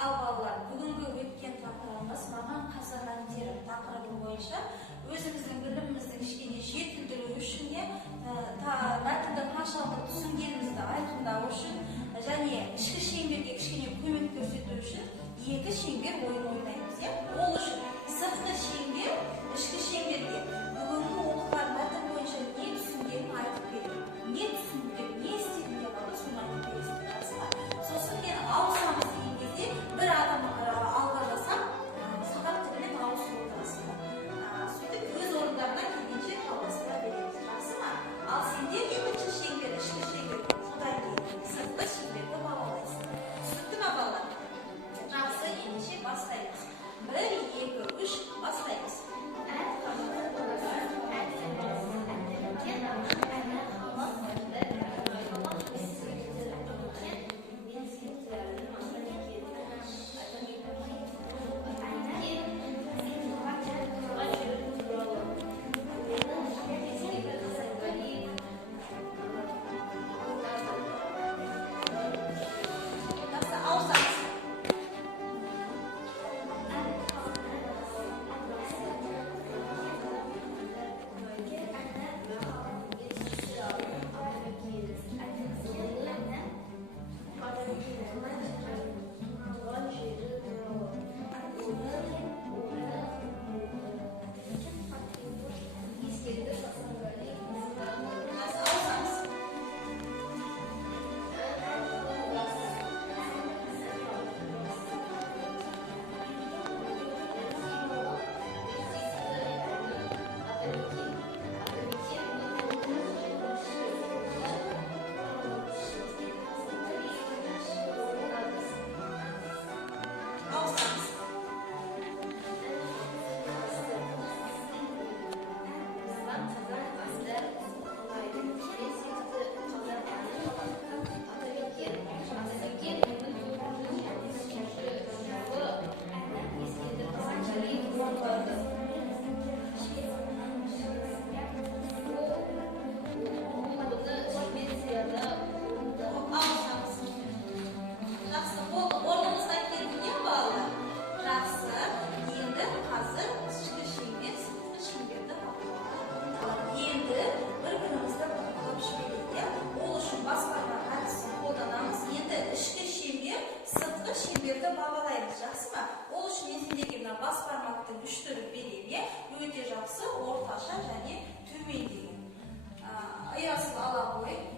Ал балалар, бүгінгі өткен тақырыбымыз маған қазаннан тері тақырыбы бойынша өзіміздің білімімізді кішкене жетілдіру үшін мәтінді қаншалықты түсінгенімізді айқындау үшін және ішкі шеңберге кішкене көмек көрсету үшін екі шеңбер ойын ойнаймыз. Ол үшін сыртқы шеңбер, ішкі шеңберге бүгінгі оқыған мәтін бойынша не түсінгенін айтып береді. Не түсіндім, не істедім деп соны айтып бересіздер. Сосын мен ауысамыз деген кезде бір адам алға жасап, сағат тілінен ауысып отырасыздар. Сөйтіп өз орындарына келгенше жалғастыра береміз. Жақсы ма? Ал сендер екінші шеңбер, ішкі шеңбер, содан кейін сыртқы шеңберді бағалайсың. Түсінді ме балалар? Жақсы, ендеше бастаймыз. 1, 2, 3 бастаймыз. Ол үшін мен сендерге бас бармақты үштіріп берейін. Өте жақсы, орташа және төмен деген. Аясын ала қойып.